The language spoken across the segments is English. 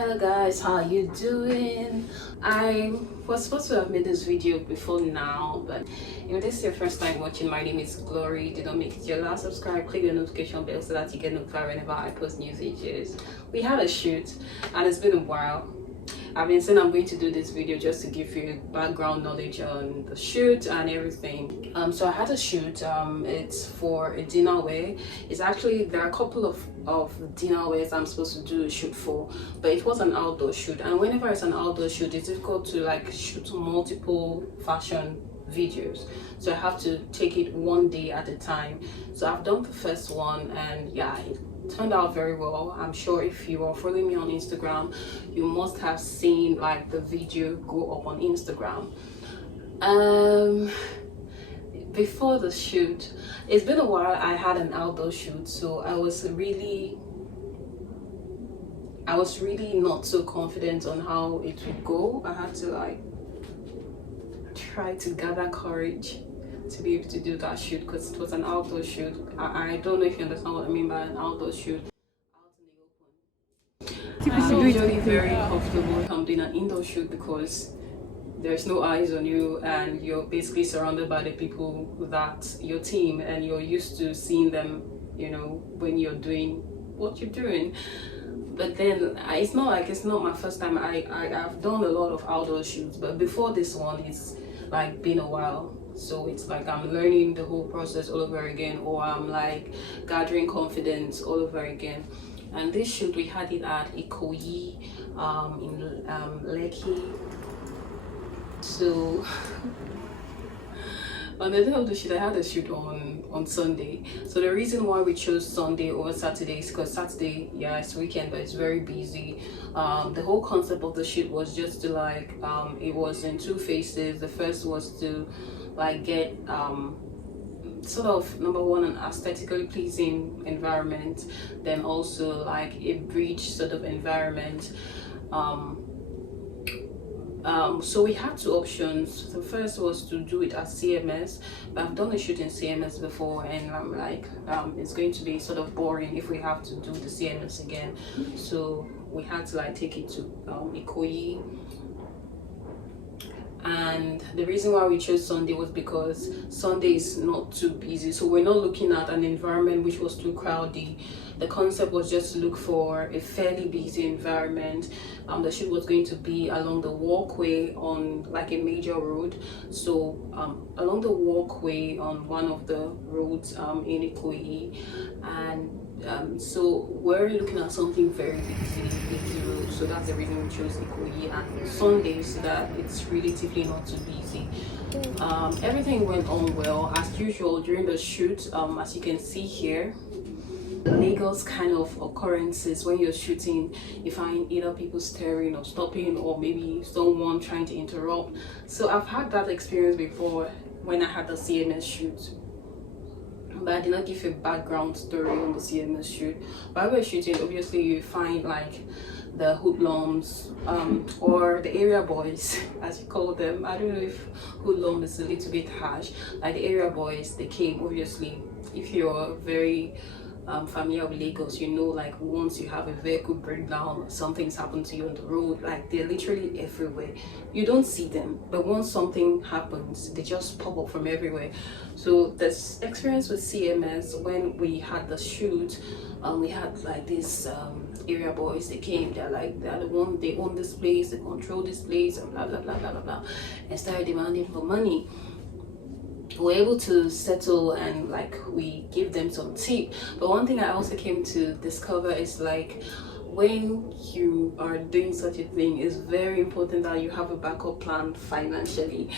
Hello guys, how are you doing? I was supposed to have made this video before now, but if this is your first time watching, my name is Glory. Do not make it your last. Subscribe, click the notification bell so that you get notified whenever I post new videos. We had a shoot and it's been a while. I've been saying I'm going to do this video just to give you background knowledge on the shoot and everything. So I had a shoot. It's for a dinner wear. It's actually, there are a couple of dinner wears I'm supposed to do a shoot for, but it was an outdoor shoot, and whenever it's an outdoor shoot, it's difficult to like shoot multiple fashion videos, so I have to take it one day at a time. So I've done the first one, and yeah, it turned out very well. I'm sure if you are following me on Instagram, you must have seen like the video go up on Instagram. Before the shoot, it's been a while. I had an outdoor shoot, so I was really not so confident on how it would go. I had to like try to gather courage to be able to do that shoot, because it was an outdoor shoot. I don't know if you understand what I mean by an outdoor shoot. Out in the open. I'm usually very comfortable if I'm doing an indoor shoot because there's no eyes on you and you're basically surrounded by the people that your team, and you're used to seeing them, you know, when you're doing what you're doing. But then it's not my first time. I've done a lot of outdoor shoots, but before this one, it's like been a while. So it's like I'm learning the whole process all over again, or I'm like gathering confidence all over again. And this shoot, we had it at Ikoyi in Lekki. So on the day of the shoot, I had a shoot on Sunday. So the reason why we chose Sunday over Saturday is because Saturday, yeah, it's weekend, but it's very busy. The whole concept of the shoot was just to like, it was in two phases. The first was to like get sort of, number one, an aesthetically pleasing environment, then also like a bridge sort of environment. So we had two options. The first was to do it at CMS, but I've done a shoot in CMS before, and I'm like, it's going to be sort of boring if we have to do the CMS again. So we had to like take it to Ikoyi. And the reason why we chose Sunday was because Sunday is not too busy, so we're not looking at an environment which was too crowded. The concept was just to look for a fairly busy environment. The shoot was going to be along the walkway on like a major road, so along the walkway on one of the roads in Ikoyi, and so we're looking at something very busy road. So that's the reason we chose Ikoyi and Sunday, so that it's relatively not too busy. Everything went on well as usual during the shoot. As you can see here, Lagos kind of occurrences when you're shooting, you find either people staring or stopping, or maybe someone trying to interrupt. So I've had that experience before when I had the CMS shoot, but I did not give a background story on the CMS shoot. While we're shooting, obviously you find like the hoodlums or the area boys, as you call them. I don't know if hoodlum is a little bit harsh. Like the area boys, they came. Obviously, if you're very familiar with Lagos, you know, like once you have a vehicle breakdown, something's happened to you on the road, like they're literally everywhere. You don't see them, but once something happens, they just pop up from everywhere. So this experience with CMS, when we had the shoot, we had like these area boys. They came, they're the one, they own this place, they control this place, and blah blah blah blah blah blah, and started demanding for money. We're able to settle, and like we give them some tip. But one thing I also came to discover is like, when you are doing such a thing, it's very important that you have a backup plan financially.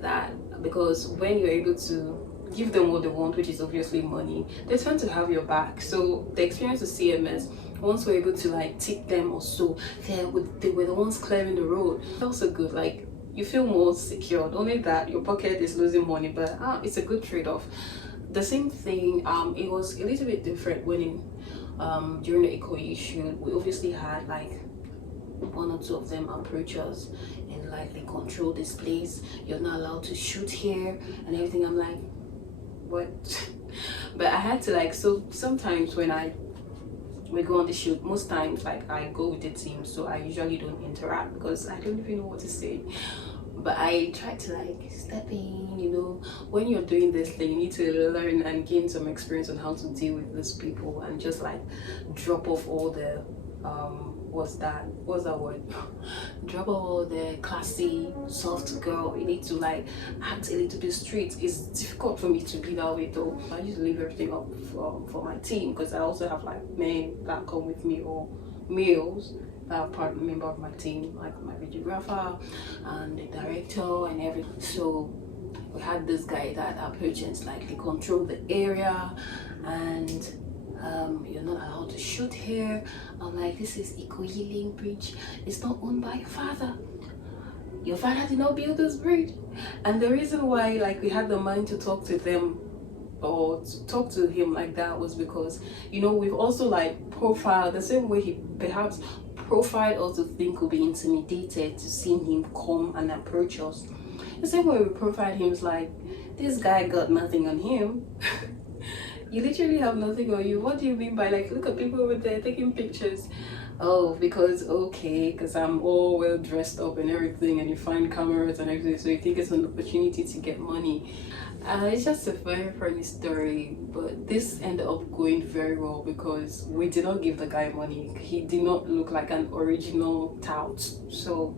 That because when you're able to give them what they want, which is obviously money, they tend to have your back. So the experience with CMS, once we're able to like tip them or so, they were the ones clearing the road. Also good, like you feel more secured. Only that your pocket is losing money, but it's a good trade-off. The same thing, it was a little bit different when during the Ikoyi shoot, we obviously had like one or two of them approach us and like, they control this place, you're not allowed to shoot here and everything. I'm like, what? But I had to like, so sometimes when I we go on the shoot. Most times, like, I go with the team, so I usually don't interact because I don't even know what to say. But I try to like step in, you know. When you're doing this thing, you need to learn and gain some experience on how to deal with these people, and just like drop off all the what's that word drop off all the classy soft girl. You need to like act a little bit street. It's difficult for me to be that way though. I usually leave everything up for my team, because I also have like men that come with me, or males that are part member of my team, like my videographer and the director and everything. So we had this guy that approached us, like, they control the area, and you're not allowed to shoot here. I'm like, this is Ikoyi Bridge. It's not owned by your father. Your father did not build this bridge. And the reason why, like, we had the mind to talk to them, or to talk to him like that, was because, you know, we've also like profiled the same way he perhaps profiled us to think we'll be intimidated to see him come and approach us. The same way we profiled him is like, this guy got nothing on him. You literally have nothing on you. What do you mean by, like, look at people over there taking pictures? Oh, because I'm all well dressed up and everything, and you find cameras and everything, so you think it's an opportunity to get money. It's just a very funny story, but this ended up going very well because we did not give the guy money. He did not look like an original tout, so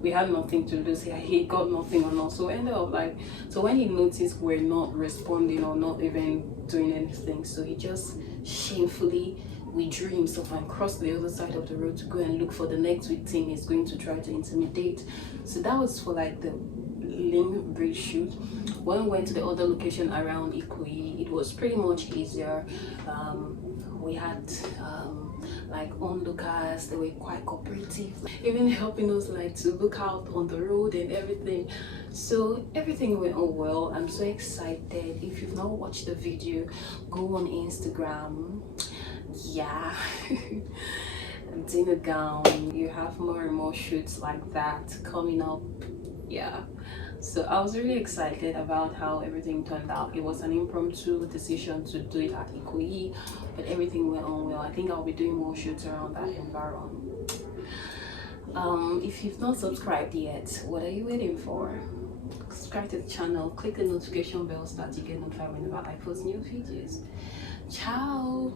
we had nothing to lose. He got nothing on us. So we ended up like, so when he noticed we're not responding or not even doing anything, so he just shamefully withdrew himself and crossed the other side of the road to go and look for the next victim he's going to try to intimidate. So that was for like the Link Bridge shoot. When we went to the other location around Ikoyi, it was pretty much easier. We had like onlookers. They were quite cooperative, even helping us like to look out on the road and everything. So everything went on well. I'm so excited. If you've not watched the video, go on Instagram. Yeah. Dinner gown. You have more and more shoots like that coming up. Yeah, so I was really excited about how everything turned out. It was an impromptu decision to do it at Ikoyi, but everything went on well. I think I'll be doing more shoots around that environment. If you've not subscribed yet, what are you waiting for? Subscribe to the channel, click the notification bell so that you get notified whenever I post new videos. Ciao.